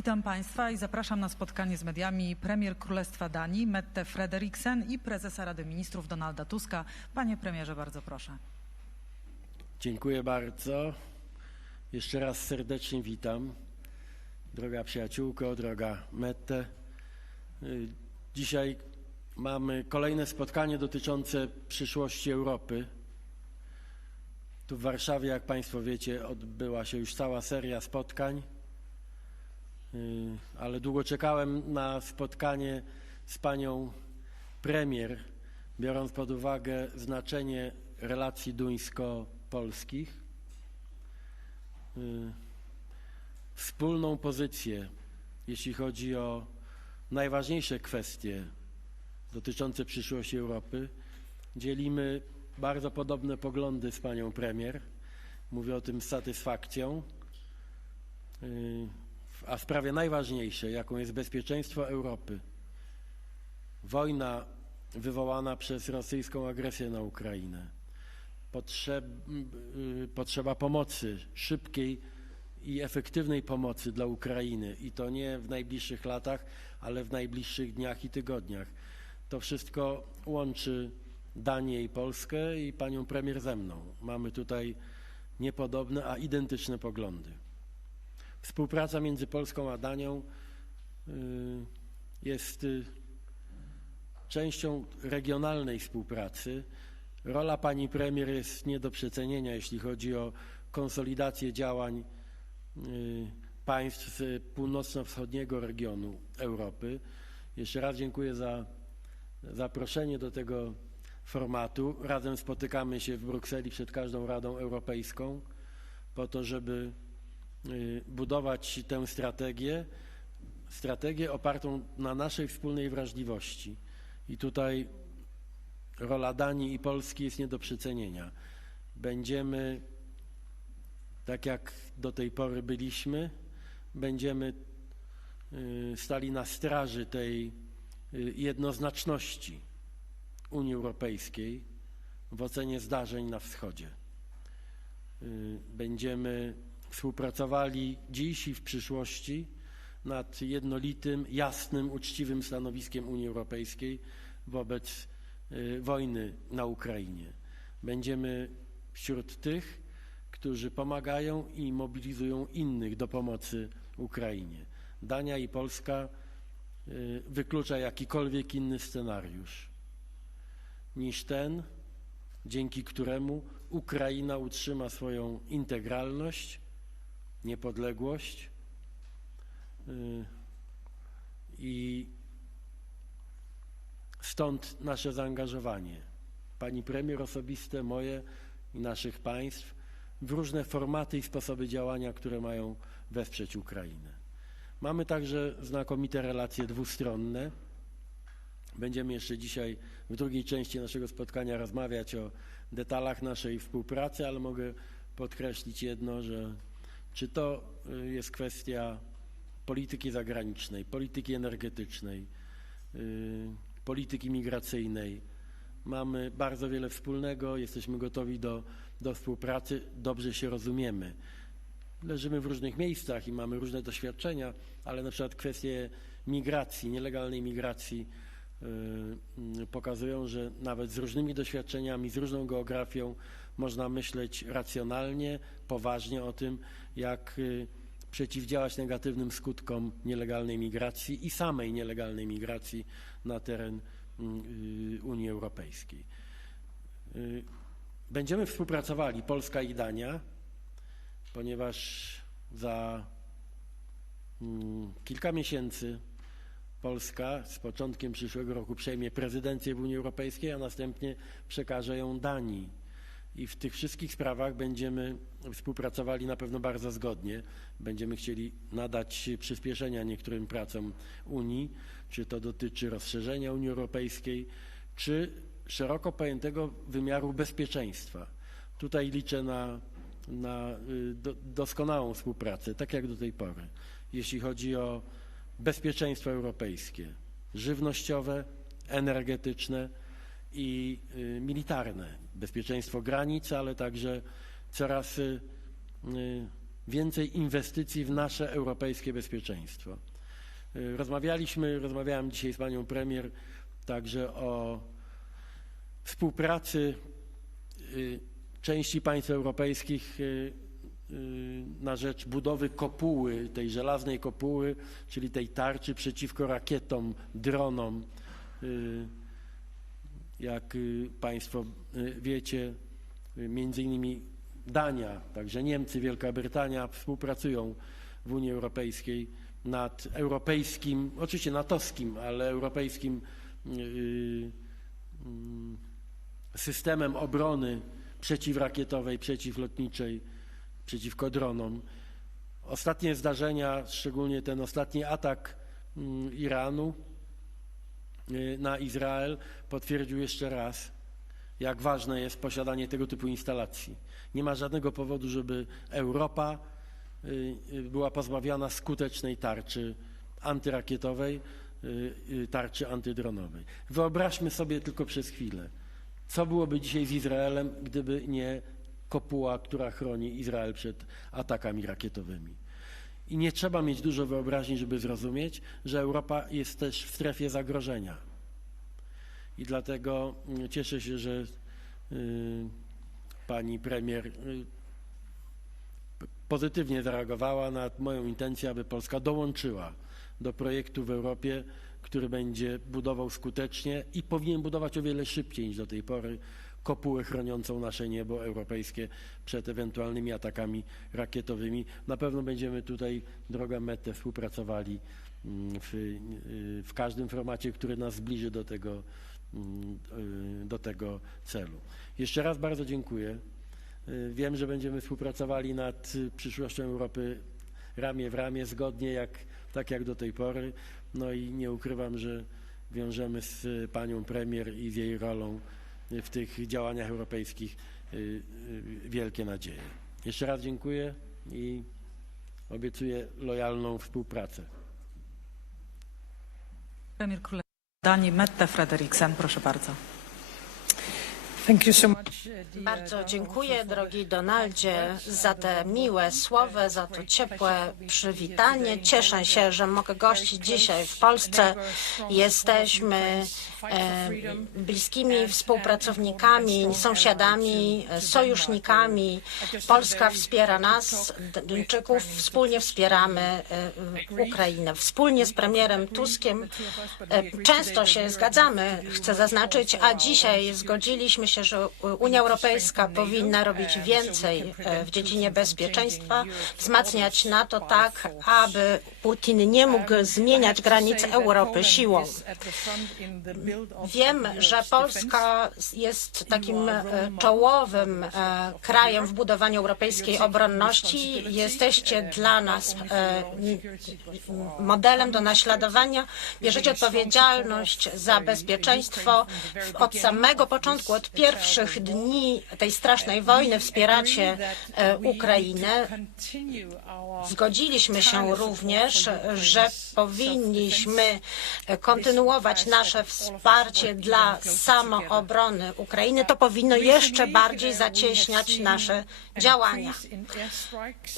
Witam Państwa i zapraszam na spotkanie z mediami premier Królestwa Danii Mette Frederiksen i prezesa Rady Ministrów Donalda Tuska. Panie premierze, bardzo proszę. Dziękuję bardzo. Jeszcze raz serdecznie witam. Droga przyjaciółko, droga Mette. Dzisiaj mamy kolejne spotkanie dotyczące przyszłości Europy. Tu w Warszawie, jak Państwo wiecie, odbyła się już cała seria spotkań, ale długo czekałem na spotkanie z panią premier, biorąc pod uwagę znaczenie relacji duńsko-polskich, y, wspólną pozycję, jeśli chodzi o najważniejsze kwestie dotyczące przyszłości Europy. Dzielimy bardzo podobne poglądy z panią premier. Mówię o tym z satysfakcją. A sprawie najważniejszej, jaką jest bezpieczeństwo Europy, wojna wywołana przez rosyjską agresję na Ukrainę, potrzeb, y, potrzeba pomocy, szybkiej i efektywnej pomocy dla Ukrainy i to nie w najbliższych latach, ale w najbliższych dniach i tygodniach. To wszystko łączy Danię i Polskę i panią premier ze mną. Mamy tutaj niepodobne, a identyczne poglądy. Współpraca między Polską a Danią y, jest y, częścią regionalnej współpracy. Rola pani premier jest nie do przecenienia, jeśli chodzi o konsolidację działań y, państw północno-wschodniego regionu Europy. Jeszcze raz dziękuję za zaproszenie do tego formatu. Razem spotykamy się w Brukseli przed każdą Radą Europejską po to, żeby budować tę strategię, strategię opartą na naszej wspólnej wrażliwości. I tutaj rola Danii i Polski jest nie do przecenienia. Będziemy, tak jak do tej pory byliśmy, będziemy y, stali na straży tej y, jednoznaczności Unii Europejskiej w ocenie zdarzeń na wschodzie. Y, Będziemy współpracowali dziś i w przyszłości nad jednolitym, jasnym, uczciwym stanowiskiem Unii Europejskiej wobec y, wojny na Ukrainie. Będziemy wśród tych, którzy pomagają i mobilizują innych do pomocy Ukrainie. Dania i Polska y, wyklucza jakikolwiek inny scenariusz niż ten, dzięki któremu Ukraina utrzyma swoją integralność, niepodległość y, i stąd nasze zaangażowanie. Pani premier osobiste, moje i naszych państw w różne formaty i sposoby działania, które mają wesprzeć Ukrainę. Mamy także znakomite relacje dwustronne. Będziemy jeszcze dzisiaj w drugiej części naszego spotkania rozmawiać o detalach naszej współpracy, ale mogę podkreślić jedno, że czy to y, jest kwestia polityki zagranicznej, polityki energetycznej, y, polityki migracyjnej. Mamy bardzo wiele wspólnego, jesteśmy gotowi do, do współpracy, dobrze się rozumiemy. Leżymy w różnych miejscach i mamy różne doświadczenia, ale na przykład kwestie migracji, nielegalnej migracji y, pokazują, że nawet z różnymi doświadczeniami, z różną geografią można myśleć racjonalnie, poważnie o tym, jak y, przeciwdziałać negatywnym skutkom nielegalnej migracji i samej nielegalnej migracji na teren y, Unii Europejskiej. Y, Będziemy współpracowali, Polska i Dania, ponieważ za mm, kilka miesięcy Polska z początkiem przyszłego roku przejmie prezydencję w Unii Europejskiej, a następnie przekaże ją Danii. I w tych wszystkich sprawach będziemy współpracowali na pewno bardzo zgodnie. Będziemy chcieli nadać przyspieszenia niektórym pracom Unii, czy to dotyczy rozszerzenia Unii Europejskiej, czy szeroko pojętego wymiaru bezpieczeństwa. Tutaj liczę na, na y, do, doskonałą współpracę, tak jak do tej pory, jeśli chodzi o bezpieczeństwo europejskie, żywnościowe, energetyczne i y, militarne. Bezpieczeństwo granic, ale także coraz y, więcej inwestycji w nasze europejskie bezpieczeństwo. Y, Rozmawialiśmy, rozmawiałem dzisiaj z panią premier także o współpracy y, części państw europejskich na rzecz budowy kopuły, tej żelaznej kopuły, czyli tej tarczy przeciwko rakietom, dronom. Jak y, Państwo y, wiecie, y, między innymi Dania, także Niemcy, Wielka Brytania współpracują w Unii Europejskiej nad europejskim, oczywiście natowskim, ale europejskim mm, systemem obrony przeciwrakietowej, przeciwlotniczej, przeciwko dronom. Ostatnie zdarzenia, szczególnie ten ostatni atak mm, Iranu na Izrael, potwierdził jeszcze raz, jak ważne jest posiadanie tego typu instalacji. Nie ma żadnego powodu, żeby Europa y, y, była pozbawiona skutecznej tarczy antyrakietowej, y, tarczy antydronowej. Wyobraźmy sobie tylko przez chwilę, co byłoby dzisiaj z Izraelem, gdyby nie kopuła, która chroni Izrael przed atakami rakietowymi. I nie trzeba mieć dużo wyobraźni, żeby zrozumieć, że Europa jest też w strefie zagrożenia. I dlatego mm, cieszę się, że y, pani premier y, pozytywnie zareagowała na moją intencję, aby Polska dołączyła do projektu w Europie, który będzie budował skutecznie i powinien budować o wiele szybciej niż do tej pory kopułę chroniącą nasze niebo europejskie przed ewentualnymi atakami rakietowymi. Na pewno będziemy tutaj, droga Mette, współpracowali mm, w, y, w każdym formacie, który nas zbliży do tego, do tego celu. Jeszcze raz bardzo dziękuję. Y, Wiem, że będziemy współpracowali nad y, przyszłością Europy ramię w ramię, zgodnie jak, tak jak do tej pory. No i nie ukrywam, że wiążemy z y, panią premier i z jej rolą y, w tych działaniach europejskich y, y, wielkie nadzieje. Jeszcze raz dziękuję i obiecuję lojalną współpracę. Premier Danii Mette Frederiksen, proszę bardzo. So much, Bardzo dziękuję, drogi Donaldzie, za te miłe słowa, za to ciepłe przywitanie. Cieszę się, że mogę gościć dzisiaj w Polsce. Jesteśmy e, bliskimi współpracownikami, sąsiadami, e, sojusznikami. Polska wspiera nas, Duńczyków, wspólnie wspieramy e, Ukrainę. Wspólnie z premierem Tuskiem e, często się zgadzamy, chcę zaznaczyć, a dzisiaj zgodziliśmy się, że Unia Europejska powinna robić więcej e, w dziedzinie bezpieczeństwa, wzmacniać NATO tak, aby Putin nie mógł zmieniać granic Europy siłą. Wiem, że Polska jest takim e, czołowym e, krajem w budowaniu europejskiej obronności. Jesteście dla nas e, modelem do naśladowania. Bierzecie odpowiedzialność za bezpieczeństwo. Od samego początku, od pierwszych dni tej strasznej wojny wspieracie e, Ukrainę. Zgodziliśmy się również, że powinniśmy kontynuować nasze wsparcie dla samoobrony Ukrainy. To powinno jeszcze bardziej zacieśniać nasze działania.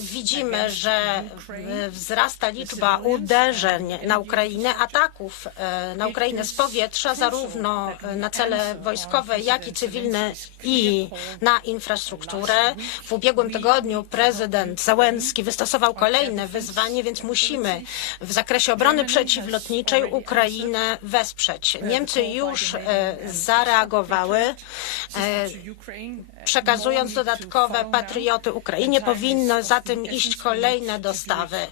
Widzimy, że e, wzrasta liczba uderzeń na Ukrainę, ataków e, na Ukrainę z powietrza, zarówno na cele wojskowe, jak i cywilne i na infrastrukturę. W ubiegłym tygodniu prezydent Załęski wystosował kolejne wyzwanie, więc musimy w zakresie obrony przeciwlotniczej Ukrainę wesprzeć. Niemcy już e, zareagowały, e, przekazując dodatkowe patrioty Ukrainie. Powinno za tym iść kolejne dostawy.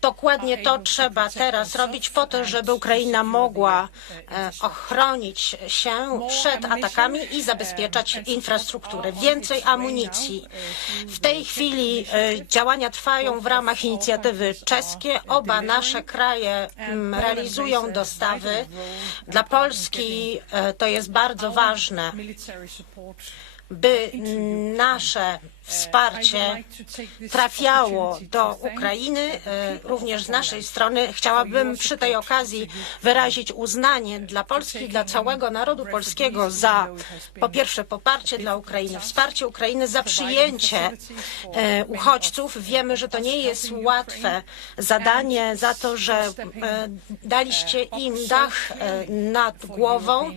Dokładnie to trzeba teraz robić po to, żeby Ukraina mogła e, ochronić się przed atakami i zabezpieczać infrastrukturę. Więcej amunicji. W tej chwili e, działania trwają w ramach inicjatywy czeskie. Oba nasze kraje realizują dostawy. Dla Polski e, to jest bardzo ważne by nasze wsparcie trafiało do Ukrainy, e, również z naszej strony. Chciałabym przy tej okazji wyrazić uznanie dla Polski dla całego narodu polskiego za po pierwsze poparcie dla Ukrainy, wsparcie Ukrainy za przyjęcie e, uchodźców. Wiemy, że to nie jest łatwe zadanie, za to, że e, daliście im dach nad głową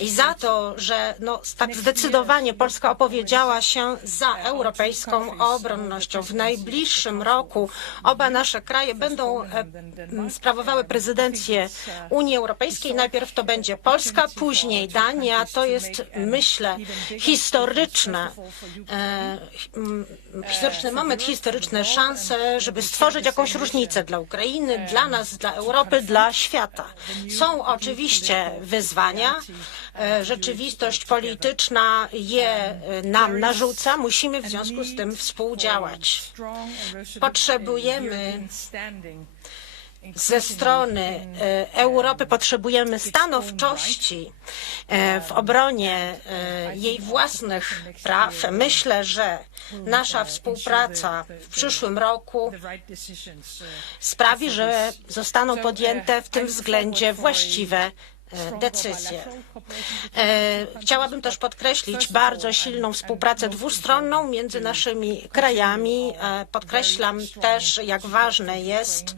i za to, że no, tak zdecydowanie Polska opowiedziała się za europejską obronnością. W najbliższym roku oba nasze kraje będą e, sprawowały prezydencję Unii Europejskiej. Najpierw to będzie Polska, później Dania. To jest, myślę, historyczne, e, m, historyczny moment, historyczne szanse, żeby stworzyć jakąś różnicę dla Ukrainy, dla nas, dla Europy, dla świata. Są oczywiście wyzwania. E, Rzeczywistość polityczna je e, nam narzuca. Musimy w związku z tym współdziałać. Potrzebujemy ze strony e, Europy potrzebujemy stanowczości w obronie jej własnych praw. Myślę, że nasza współpraca w przyszłym roku sprawi, że zostaną podjęte w tym względzie właściwe decyzje. E, Chciałabym też podkreślić bardzo silną współpracę dwustronną między naszymi krajami. E, Podkreślam też, jak ważne jest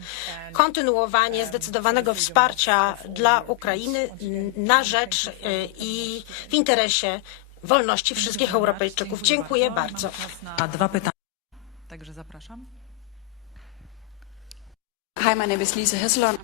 kontynuowanie zdecydowanego wsparcia dla Ukrainy na rzecz e, i w interesie wolności wszystkich Europejczyków. Dziękuję bardzo. Na dwa pytania. Także zapraszam. Hi, my name is Lisa Hesselon.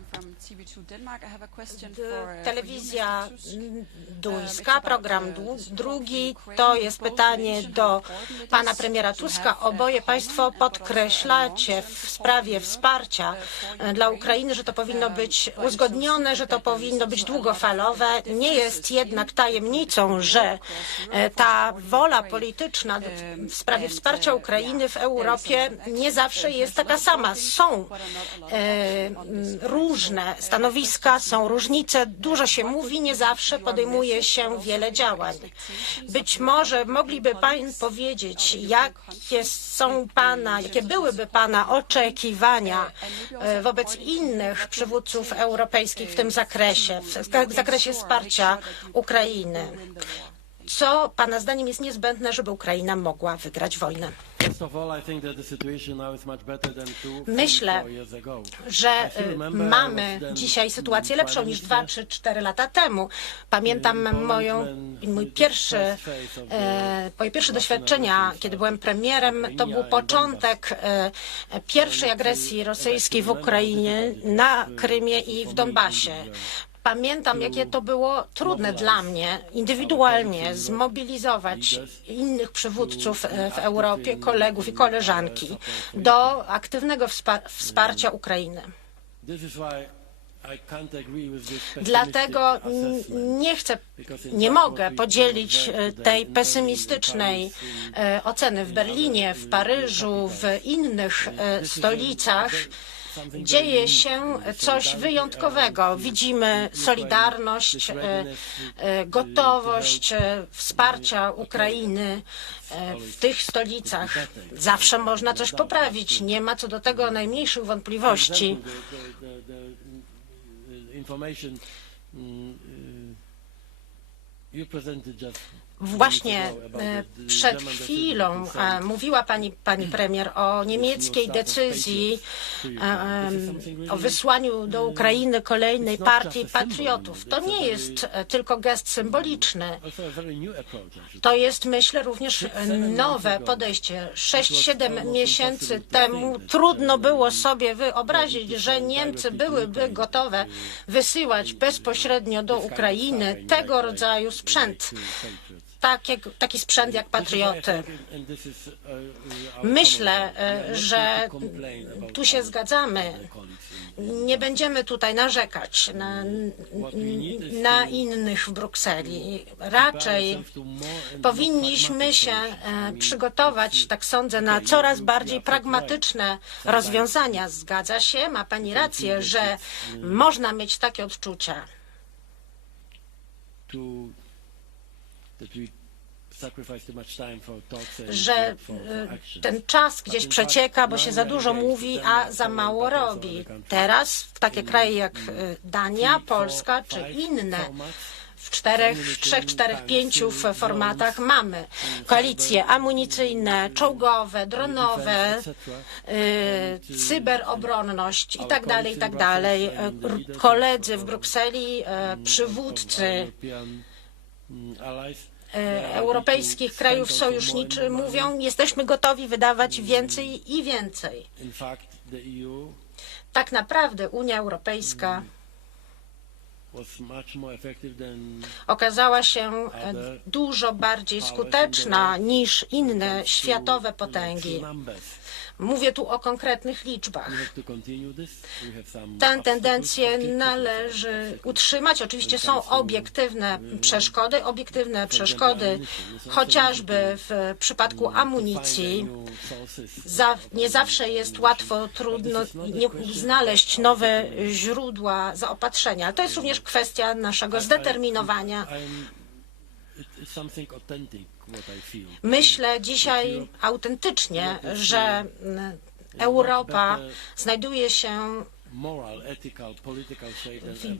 I'm from TV2 Denmark. I have a question for, uh, Telewizja you, duńska, program dłu- drugi, to jest pytanie do pana premiera Tuska. Oboje państwo podkreślacie w sprawie wsparcia e, dla Ukrainy, że to powinno być uzgodnione, że to powinno być długofalowe. Nie jest jednak tajemnicą, że e, ta wola polityczna d- w sprawie wsparcia Ukrainy w Europie nie zawsze jest taka sama. Są e, m, stanowiska, są różnice, dużo się mówi, nie zawsze podejmuje się wiele działań. Być może mogliby Pan powiedzieć, jakie są Pana, jakie byłyby Pana oczekiwania e, wobec innych przywódców europejskich w tym zakresie, w zakresie wsparcia Ukrainy. Co Pana zdaniem jest niezbędne, żeby Ukraina mogła wygrać wojnę? Myślę, że y, mamy dzisiaj sytuację lepszą niż dwa czy cztery lata temu. Pamiętam moją, mój pierwszy, e, moje pierwsze doświadczenia, kiedy byłem premierem, to był początek e, pierwszej agresji rosyjskiej w Ukrainie, na Krymie i w Donbasie. Pamiętam, jakie to było trudne dla mnie indywidualnie zmobilizować innych przywódców e, w Europie, kolegów i koleżanki do aktywnego wspa- wsparcia Ukrainy. Dlatego nie chcę, nie mogę podzielić e, tej pesymistycznej e, oceny w Berlinie, w Paryżu, w innych stolicach. Dzieje się coś wyjątkowego. Widzimy solidarność, e, e, gotowość e, wsparcia Ukrainy w tych stolicach. Zawsze można coś poprawić. Nie ma co do tego najmniejszych wątpliwości. Właśnie e, przed chwilą e, mówiła pani, pani premier o niemieckiej decyzji e, o wysłaniu do Ukrainy kolejnej partii patriotów. To nie jest tylko gest symboliczny. should To jest, myślę, również nowe podejście. 6-7 miesięcy temu trudno było sobie wyobrazić, że Niemcy byłyby gotowe wysyłać bezpośrednio do Ukrainy tego rodzaju sprzęt. Takie, taki sprzęt jak patrioty. Myślę, e, że tu się zgadzamy. Nie będziemy tutaj narzekać na, na innych w Brukseli. Raczej powinniśmy się e, przygotować, tak sądzę, na coraz bardziej pragmatyczne rozwiązania. Zgadza się, ma Pani rację, że można mieć takie odczucia. Że action. ten czas gdzieś przecieka, bo się za dużo mówi, a za mało robi. Teraz w takie kraje jak e, Dania, Polska czy inne w czterech, w trzech, czterech, pięciu formatach mamy koalicje amunicyjne, czołgowe, dronowe, y, cyberobronność i tak dalej, i tak dalej. Koledzy w Brukseli, e, przywódcy europejskich krajów sojuszniczych mówią, jesteśmy gotowi wydawać więcej i więcej. EU Tak naprawdę Unia Europejska than okazała się e, dużo bardziej skuteczna niż inne światowe potęgi. Mówię tu o konkretnych liczbach. Tę tendencję należy utrzymać. Oczywiście są obiektywne przeszkody, obiektywne przeszkody chociażby w przypadku amunicji. sources. Za, nie zawsze jest łatwo, trudno znaleźć nowe źródła zaopatrzenia. Ale to jest również kwestia naszego zdeterminowania. Myślę dzisiaj autentycznie, że mm, Europa znajduje się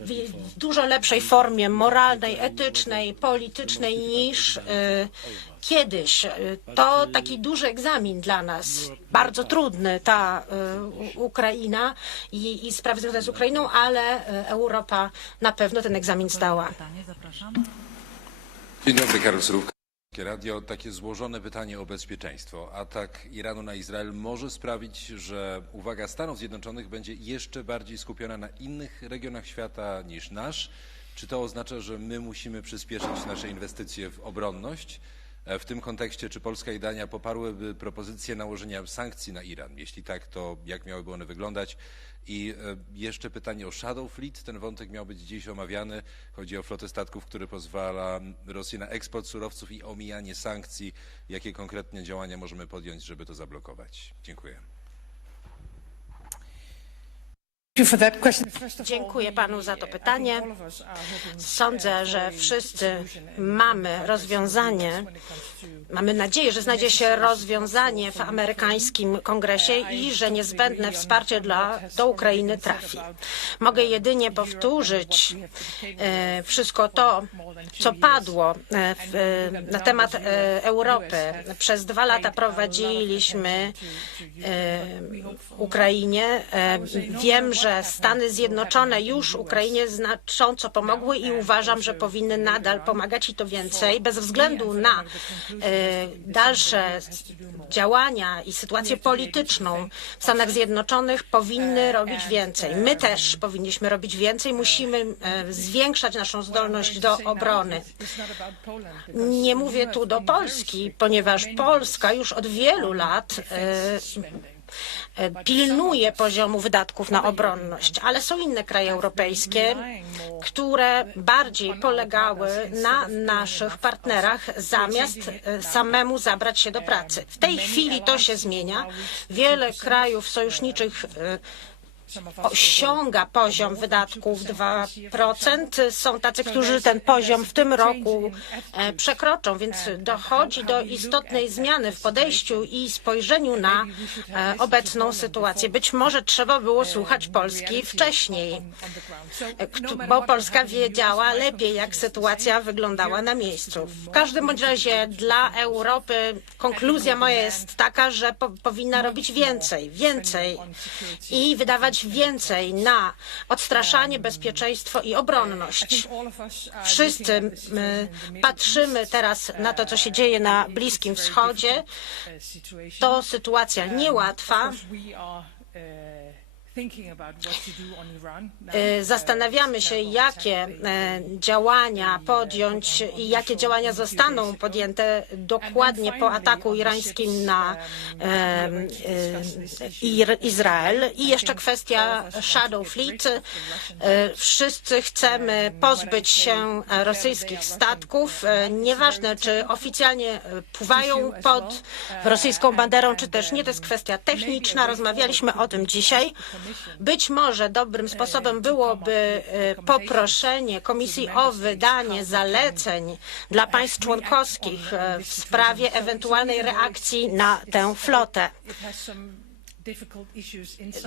w, dużo lepszej formie moralnej, etycznej, politycznej niż y, kiedyś. Y, To taki duży egzamin dla nas, bardzo trudny ta y, Ukraina i, i sprawy związane z Ukrainą, ale y, Europa na pewno ten egzamin zdała. Dzień dobry, Karol. Radio. Takie złożone pytanie o bezpieczeństwo. Atak Iranu na Izrael może sprawić, że uwaga Stanów Zjednoczonych będzie jeszcze bardziej skupiona na innych regionach świata niż nasz. Czy to oznacza, że my musimy przyspieszyć nasze inwestycje w obronność? E, W tym kontekście, czy Polska i Dania poparłyby propozycję nałożenia sankcji na Iran? Jeśli tak, to jak miałyby one wyglądać? I e, jeszcze pytanie o Shadow Fleet. Ten wątek miał być dziś omawiany. Chodzi o flotę statków, który pozwala Rosji na eksport surowców i omijanie sankcji. Jakie konkretnie działania możemy podjąć, żeby to zablokować? Dziękuję. Dziękuję panu za to pytanie. Sądzę, że wszyscy mamy rozwiązanie, mamy nadzieję, że znajdzie się rozwiązanie w amerykańskim kongresie i że niezbędne wsparcie dla, do Ukrainy trafi. Mogę jedynie powtórzyć e, wszystko to, co padło e, w, e, na temat Europy. Przez dwa lata prowadziliśmy Ukrainie. E, Wiem, że Stany Zjednoczone już Ukrainie znacząco pomogły i uważam, że powinny nadal pomagać i to więcej, bez względu na e, dalsze działania i sytuację polityczną w Stanach Zjednoczonych powinny robić więcej. My też powinniśmy robić więcej. Musimy e, zwiększać naszą zdolność do obrony. Nie mówię tu do Polski, ponieważ Polska już od wielu lat e, pilnuje poziomu wydatków na obronność, ale są inne kraje europejskie, które bardziej polegały na naszych partnerach zamiast e, samemu zabrać się do pracy. W tej chwili to się zmienia. Wiele krajów sojuszniczych e, osiąga poziom wydatków 2%. Są tacy, którzy ten poziom w tym roku e, przekroczą, więc dochodzi do istotnej zmiany w podejściu i spojrzeniu na e, obecną sytuację. Być może trzeba było słuchać Polski wcześniej, e, bo Polska wiedziała lepiej, jak sytuacja wyglądała na miejscu. W każdym bądź razie dla Europy konkluzja moja jest taka, że po, powinna robić więcej, więcej i wydawać więcej na odstraszanie, bezpieczeństwo i obronność. Wszyscy patrzymy teraz na to, co się dzieje na Bliskim Wschodzie. To sytuacja niełatwa. E, Zastanawiamy się, jakie e, działania podjąć i jakie działania zostaną podjęte dokładnie po ataku irańskim na e, e, Ir- Izrael. I jeszcze kwestia Shadow Fleet. E, Wszyscy chcemy pozbyć się e, rosyjskich statków. E, Nieważne, czy oficjalnie e, pływają pod rosyjską banderą, czy też nie. To jest kwestia techniczna. Rozmawialiśmy o tym dzisiaj. Być może dobrym sposobem byłoby e, poproszenie Komisji o wydanie zaleceń dla państw członkowskich e, w sprawie ewentualnej reakcji na tę flotę.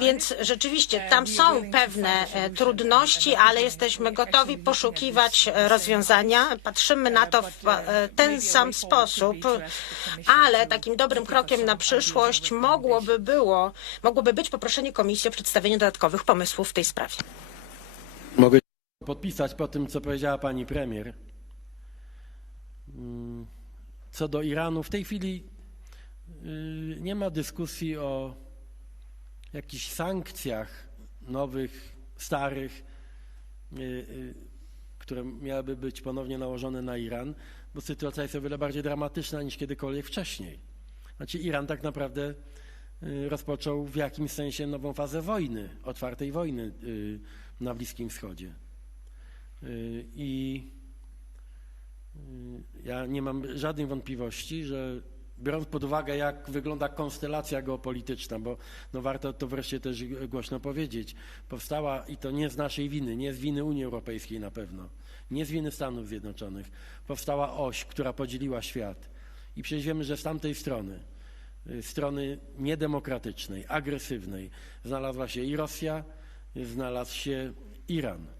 Więc rzeczywiście tam są pewne e, trudności, ale jesteśmy gotowi poszukiwać e, rozwiązania. Patrzymy na to w e, ten sam sposób, ale takim dobrym krokiem na przyszłość mogłoby było, mogłoby być poproszenie Komisji o przedstawienie dodatkowych pomysłów w tej sprawie. Mogę podpisać po tym, co powiedziała pani premier. Mm, Co do Iranu, w tej chwili y, nie ma dyskusji o jakichś sankcjach nowych, starych, y, y, które miałyby być ponownie nałożone na Iran, bo sytuacja jest o wiele bardziej dramatyczna niż kiedykolwiek wcześniej. Znaczy Iran tak naprawdę y, rozpoczął w jakimś sensie nową fazę wojny, otwartej wojny na Bliskim Wschodzie. I ja nie mam żadnej wątpliwości, że biorąc pod uwagę, jak wygląda konstelacja geopolityczna, bo no warto to wreszcie też głośno powiedzieć, powstała i to nie z naszej winy, nie z winy Unii Europejskiej na pewno, nie z winy Stanów Zjednoczonych, powstała oś, która podzieliła świat. I przecież wiemy, że z tamtej strony, y, strony niedemokratycznej, agresywnej, znalazła się i Rosja, znalazł się Iran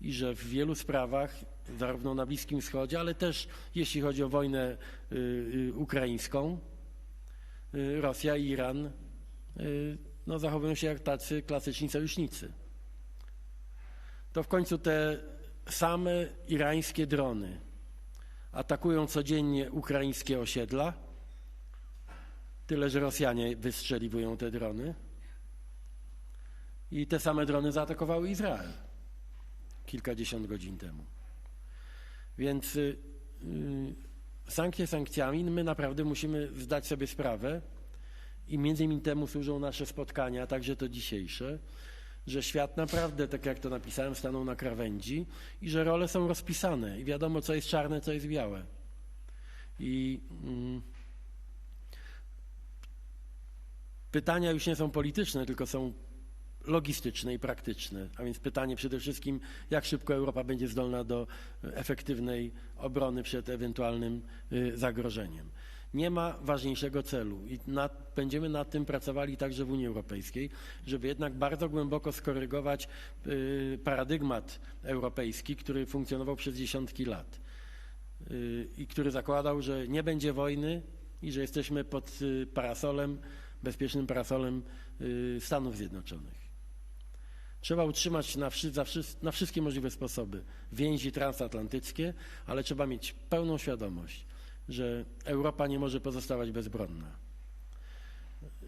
i że w wielu sprawach, zarówno na Bliskim Wschodzie, ale też jeśli chodzi o wojnę y, y, ukraińską, y, Rosja i Iran no, zachowują się jak tacy klasyczni sojusznicy. To w końcu te same irańskie drony atakują codziennie ukraińskie osiedla, tyle że Rosjanie wystrzeliwują te drony i te same drony zaatakowały Izrael kilkadziesiąt godzin temu. Więc y, y, sankcje sankcjami, my naprawdę musimy zdać sobie sprawę i między innymi temu służą nasze spotkania, także to dzisiejsze, że świat naprawdę, tak jak to napisałem, stanął na krawędzi i że role są rozpisane i wiadomo, co jest czarne, co jest białe. I mm, pytania już nie są polityczne, tylko są logistyczne i praktyczne. A więc pytanie przede wszystkim, jak szybko Europa będzie zdolna do efektywnej obrony przed ewentualnym y, zagrożeniem. Nie ma ważniejszego celu i nad, będziemy nad tym pracowali także w Unii Europejskiej, żeby jednak bardzo głęboko skorygować y, paradygmat europejski, który funkcjonował przez dziesiątki lat y, i który zakładał, że nie będzie wojny i że jesteśmy pod parasolem, bezpiecznym parasolem Stanów Zjednoczonych. Trzeba utrzymać na, za na wszystkie możliwe sposoby więzi transatlantyckie, ale trzeba mieć pełną świadomość, że Europa nie może pozostawać bezbronna.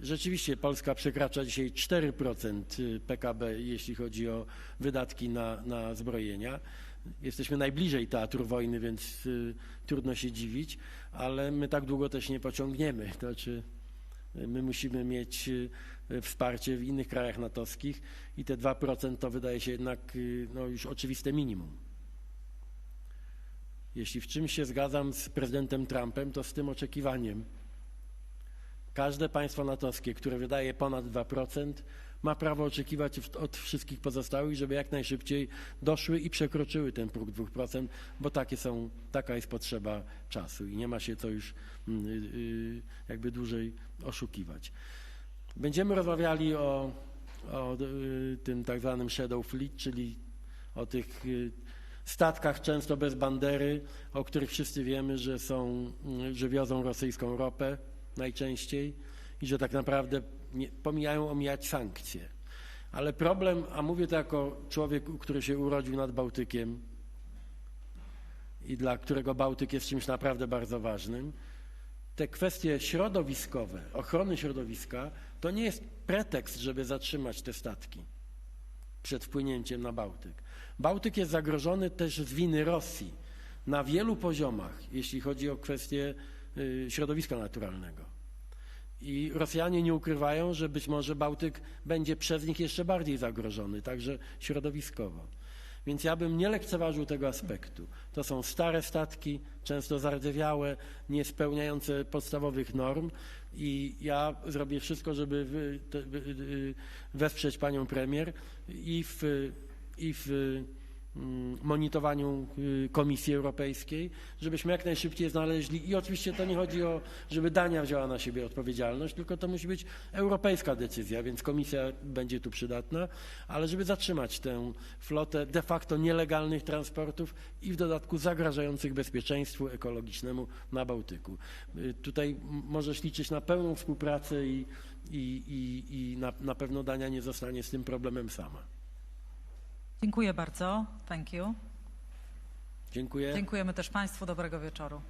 Rzeczywiście Polska przekracza dzisiaj 4% PKB, jeśli chodzi o wydatki na, na zbrojenia. Jesteśmy najbliżej teatru wojny, więc y, trudno się dziwić, ale my tak długo też nie pociągniemy. To znaczy, my musimy mieć y, wsparcie w innych krajach natowskich i te 2% to wydaje się jednak y, no, już oczywiste minimum. Jeśli w czymś się zgadzam z prezydentem Trumpem, to z tym oczekiwaniem. Każde państwo natowskie, które wydaje ponad 2%, ma prawo oczekiwać od wszystkich pozostałych, żeby jak najszybciej doszły i przekroczyły ten próg 2%, bo takie są, taka jest potrzeba czasu i nie ma się co już mm, y, y, jakby dłużej oszukiwać. Będziemy rozmawiali o, o y, tym tak zwanym shadow fleet, czyli o tych y, statkach często bez bandery, o których wszyscy wiemy, że są, y, że wiozą rosyjską ropę najczęściej i że tak naprawdę nie, pomijają omijać sankcje. Ale problem, a mówię to jako człowiek, który się urodził nad Bałtykiem i dla którego Bałtyk jest czymś naprawdę bardzo ważnym, te kwestie środowiskowe, ochrony środowiska, to nie jest pretekst, żeby zatrzymać te statki przed wpłynięciem na Bałtyk. Bałtyk jest zagrożony też z winy Rosji na wielu poziomach, jeśli chodzi o kwestie y, środowiska naturalnego. I Rosjanie nie ukrywają, że być może Bałtyk będzie przez nich jeszcze bardziej zagrożony, także środowiskowo. Więc ja bym nie lekceważył tego aspektu. To są stare statki, często zardzewiałe, nie spełniające podstawowych norm i ja zrobię wszystko, żeby wesprzeć panią premier i w, i w monitorowaniu y, Komisji Europejskiej, żebyśmy jak najszybciej znaleźli i oczywiście to nie chodzi o, żeby Dania wzięła na siebie odpowiedzialność, tylko to musi być europejska decyzja, więc Komisja będzie tu przydatna, ale żeby zatrzymać tę flotę de facto nielegalnych transportów i w dodatku zagrażających bezpieczeństwu ekologicznemu na Bałtyku. Y, Tutaj możesz liczyć na pełną współpracę i, i, i, i na, na pewno Dania nie zostanie z tym problemem sama. Dziękuję bardzo. Thank you. Dziękuję. Dziękujemy też Państwu. Dobrego wieczoru.